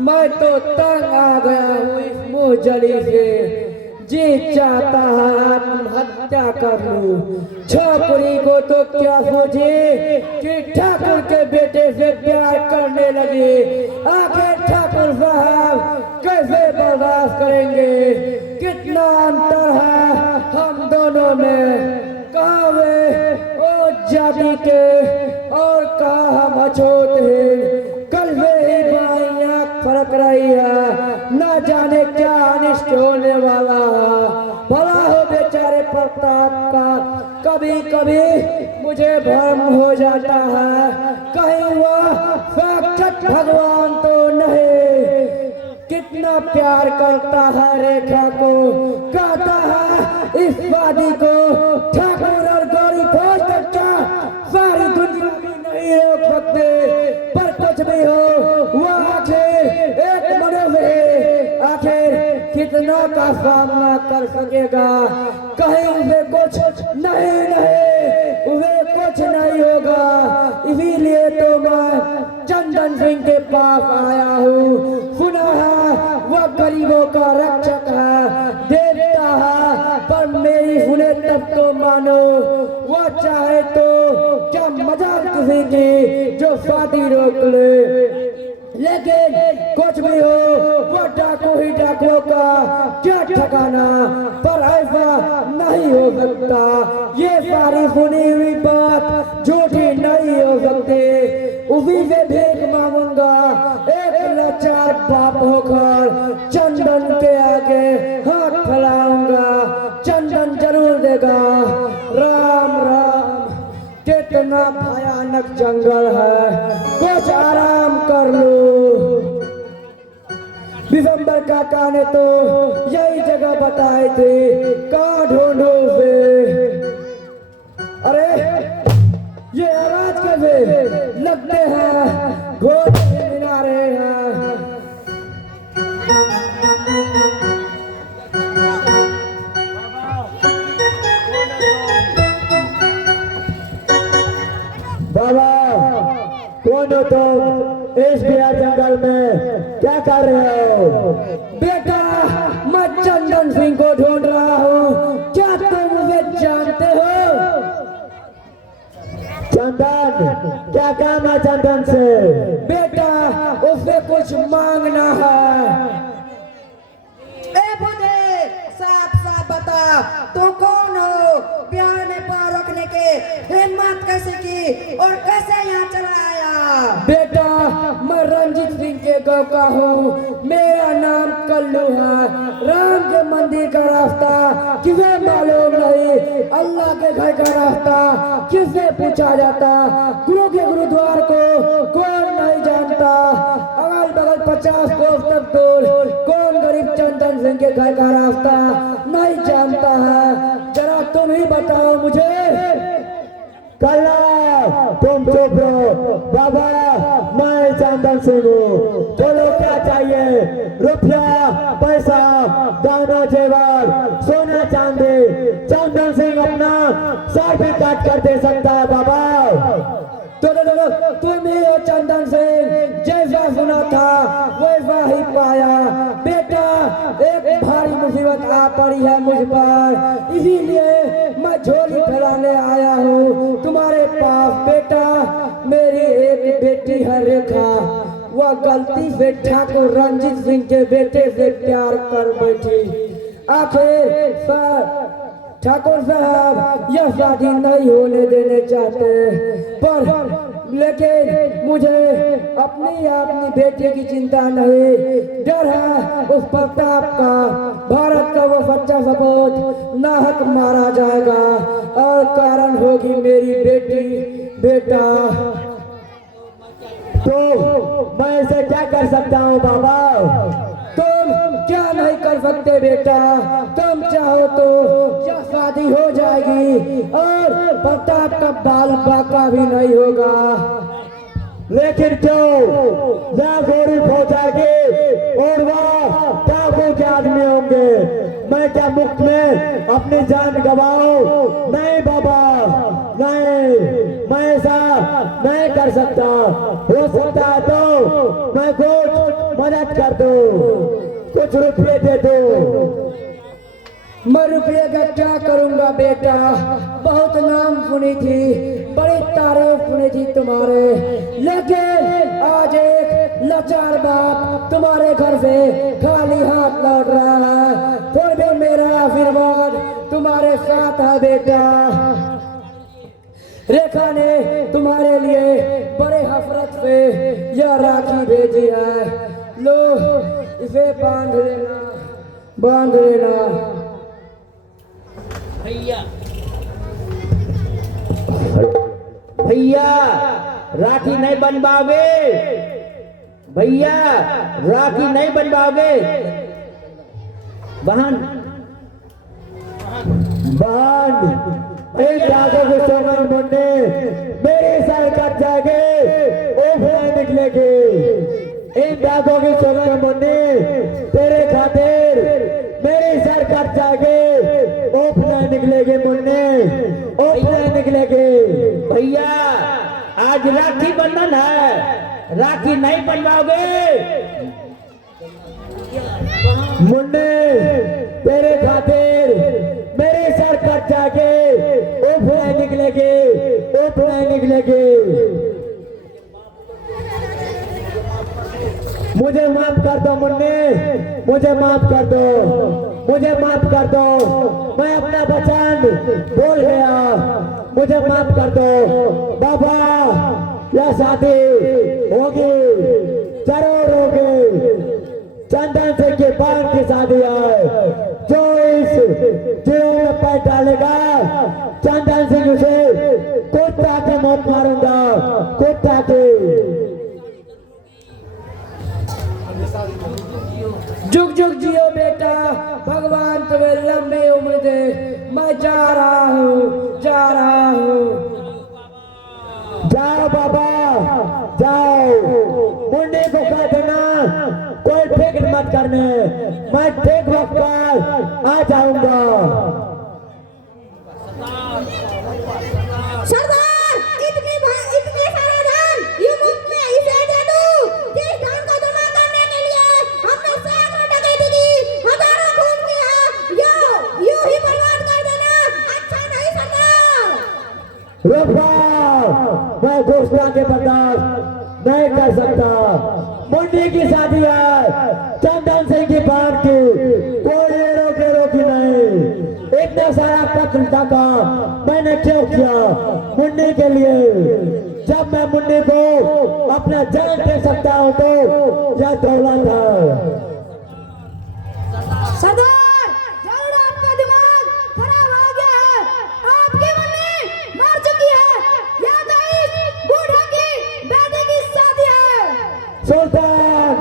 मैं तो तंग आ गया हूँ इस मुंहजली से। जी चाहता है आत्महत्या कर लूं। छोकरी को तो क्या सोचे कि ठाकुर के बेटे से प्यार करने लगे। आखिर ठाकुर साहब कैसे बर्दाश्त करेंगे? कितना अंतर है हम दोनों में। कहाँ वे ओ जाति के और कहाँ हम अछूत हैं। कल से ही बाई आँख फड़क रही है, न जाने क्या अनिष्ट होने वाला है। भला हो बेचारे प्रताप का। कभी कभी मुझे भ्रम हो जाता है कहीं वह साक्षात भगवान तो नहीं। कितना प्यार करता है रेखा को, कहता है इस वादी को ठाकुर और गौरी फौज तक सारी दुनिया भी नहीं रोक सकते। पर कुछ भी हो वह आखिर एक मनुष्य है। आखिर कितना का सामना कर सकेगा? कहीं उसे कुछ नहीं उसे कुछ नहीं होगा। इसीलिए तो मैं चंदन सिंह के पास आया हूँ। सुना है वह गरीबों का रक्षक है, देवता है। पर मेरी सुने तब तो मानो वह चाहे तो क्या मजाक किसी की जो शादी रोक ले। लेकिन कुछ भी हो वो डाकू ही डाकू का क्या ठिकाना। पर ऐसा नहीं हो सकता। ये सारी सुनी हुई बात झूठी नहीं हो सकती। उसी से भीख मांगूंगा एक लाचार बाप होकर। चंदन के आगे हाथ फैलाऊंगा, चंदन जरूर देगा। राम राम। कितना भयानक जंगल है, कुछ आराम कर लो। दिसंबर काका ने तो यही जगह बताई थी, कहाँ ढूंढो उसे। अरे ये आवाज कैसे? लगते हैं घोड़े मिला रहे हैं। बाबा कौन हो तुम? इस बिहार जंगल में क्या कर रहे हो? बेटा मैं चंदन सिंह को ढूंढ रहा हूँ। क्या तुम मुझे जानते हो? चंदन, क्या काम है चंदन से? बेटा उसे कुछ मांगना है। ए बुद्धे, साफ साफ बता तू कौन हो? बिहार में पाँव रखने के हिम्मत कैसे की और कैसे यहाँ चला आया? बेटा मैं रंजीत सिंह के गाँव का हूँ। मेरा नाम कल्लू है। राम के मंदिर का रास्ता किसे मालूम नहीं? अल्लाह के घर का रास्ता किससे पूछा जाता? गुरु के गुरुद्वार को कौन नहीं जानता? अगल बगल 50 कोस तक दूर कौन गरीब चंदन सिंह के घर का रास्ता नहीं जानता है? जरा तुम ही बताओ मुझे। कल्ला तुम चुप रहो। बाबा मैं चंदन सिंह हूँ। बोलो क्या चाहिए? रुपया, पैसा, दाना, जेवर, सोना चांदी। चंदन सिंह अपना सर भी काट कर दे सकता है बाबा। तुम ही हो चंदन सिंह। जैसा सुना था वैसा ही पाया। बेटा एक भारी मुसीबत आ पड़ी है मुझ पर, इसीलिए मैं झोली फैलाने आया हूँ तुम्हारे पास। बेटा मेरी एक बेटी है रेखा, वह गलती से ठाकुर रंजीत सिंह के बेटे से प्यार कर बैठी। आखिर सर ठाकुर साहब यह शादी नहीं होने देने चाहते, पर लेकिन मुझे अपनी बेटी की चिंता नहीं। डर है उस प्रताप का। भारत का वो सच्चा सपूत नाहक मारा जाएगा और कारण होगी मेरी बेटी। बेटा तो मैं इसे क्या कर सकता हूँ बाबा? तुम क्या नहीं कर सकते बेटा? तुम चाहो तो यह शादी हो जाएगी और प्रताप का बाल बाका भी नहीं होगा। लेकिन क्यों? जहाँ गोरी पहुंचाएगी और वह टापू के आदमी होंगे, मैं क्या मुफ्त में अपनी जान गवाऊं? नहीं बाबा नहीं, मैं ऐसा नहीं कर सकता। हो सकता है तो मैं कुछ मदद कर दो, कुछ रुपये दे दो। मैं रुपये का क्या करूंगा बेटा, बहुत नाम सुनी थी, बड़ी तारीफ सुनी थी तुम्हारे, लेकिन आज एक लाचार बाप तुम्हारे घर से खाली हाथ लौट रहा है। फिर भी मेरा आशीर्वाद तुम्हारे साथ है बेटा। रेखा ने तुम्हारे लिए बड़े हफरत से यह राखी भेजी है, लो इसे बांध लेना, बांध लेना। भैया राखी नहीं बनवाओगे, भैया राखी नहीं बनवाओगे। बहन बहन एक जागो के सोमन मुन्ने मेरे सर कट जाएंगे, ओ भलाई निकलेगी। इन दागों की सोमन मुन्ने तेरे खातिर मेरे सर कट जाएंगे, ओ भलाई निकलेगी मुन्ने, ओ भलाई निकलेगी। भैया आज राखी बंधन है, राखी नहीं बनवाओगे। मुन्ने तेरे खातिर मेरे सर कट जाके ओ भुलाई निकलेगी, ओ भुलाई निकलेगी। मुझे माफ कर दो मुन्ने, मुझे माफ कर दो, मुझे माफ कर दो। मैं अपना वचन बोल गया, मुझे माफ कर दो। बाबा यह शादी होगी, जरूर होगी। चंदन सिंह के बाण की शादी है, जो इस जीवन में पैर डालेगा चंदन सिंह उसे कुत्ता के मौत मारूंगा, कुत्ता के। जुग जुग जियो बेटा, भगवान तुम्हें लंबी उम्र दे। मैं जा रहा हूँ, जा रहा हूँ। जाओ बाबा जाओ, मुंडे को कह देना कोई फिक्र मत करने, मैं ठीक वक्त पर आ जाऊंगा। सरदार इतने सारे धान ये मुफ्त में इसे दे दूं। जिस धान को जमा करने के लिए हमने सैकड़ों डकैती की, हजारों खून किया, यूं ही बर्बाद कर देना अच्छा नहीं सरदार। रुको, मैं घोषणा के बर्दाश्त नहीं कर सकता। मुंडी की शादी है, चंदन सिंह की बात की, कोई रोकी नहीं। इतना सारा कत्ल का मैंने क्यों किया? मुन्नी के लिए। जब मैं मुन्नी को अपना जान दे सकता हूँ तो यह दौलत है। सरदार जरूर आपका दिमाग खराब हो गया है, आपकी मुन्नी मर चुकी है, या तो इस बूढ़े की बेटे की शादी है। सुल्तान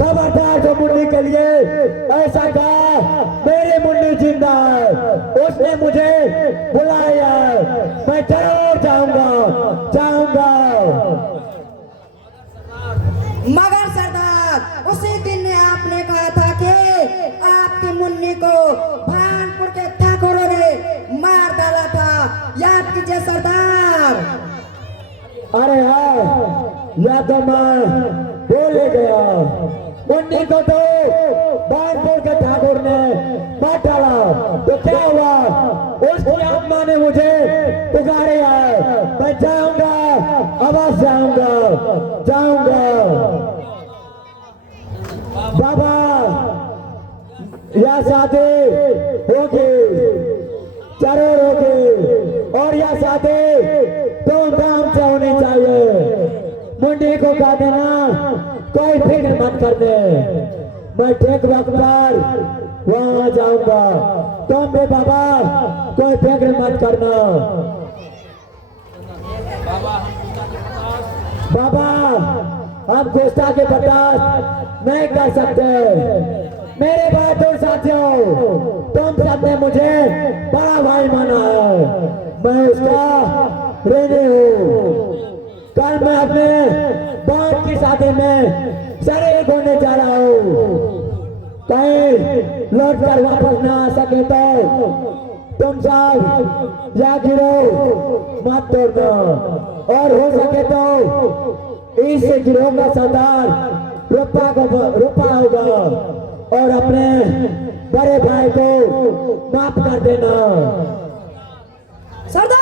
खबरदार, जो मुन्नी के लिए ऐसा कहा, मेरी मुन्नी जिंदा है, उसने मुझे बुलाया, मैं जरूर जाऊंगा, जाऊंगा। मगर सरदार उसी दिन ने आपने कहा था कि आपकी मुन्नी को भानपुर के ठाकुरों ने मार डाला था, याद कीजिए सरदार। अरे हाँ, या तो मैं बोल गया। मुन्नी को तो भानपुर के ठाकुर ने मार डाला, तो क्या हुआ? उसकी आत्मा ने मुझे पुकारे है, मैं जाऊंगा, अवश्य जाऊंगा, जाऊंगा। बाबा यह शादी होगी, जरूर होगी, और यह शादी धूमधाम से होनी चाहिए। मुंडी को कह देना कोई फिक्र मत करने, मैं ठीक वक्त पर वहां जाऊंगा। तुम भी बाबा कोई फिक्र मत करना। बाबा हम घोषणा के बर्दाश्त नहीं कर सकते। मेरे बहादुर साथियों, तुम सबने मुझे बड़ा भाई माना है, मैं उसका ऋणी हूँ। कल मैं अपने बाप की शादी में शरीक होने जा रहा हूँ, कहीं लौट कर वापस ना आ सके तो तुम सब या गिरो मत तोड़ना, और हो सके तो इस गिरोह का सरदार रूपा होगा और अपने बड़े भाई को माफ कर देना। सरदार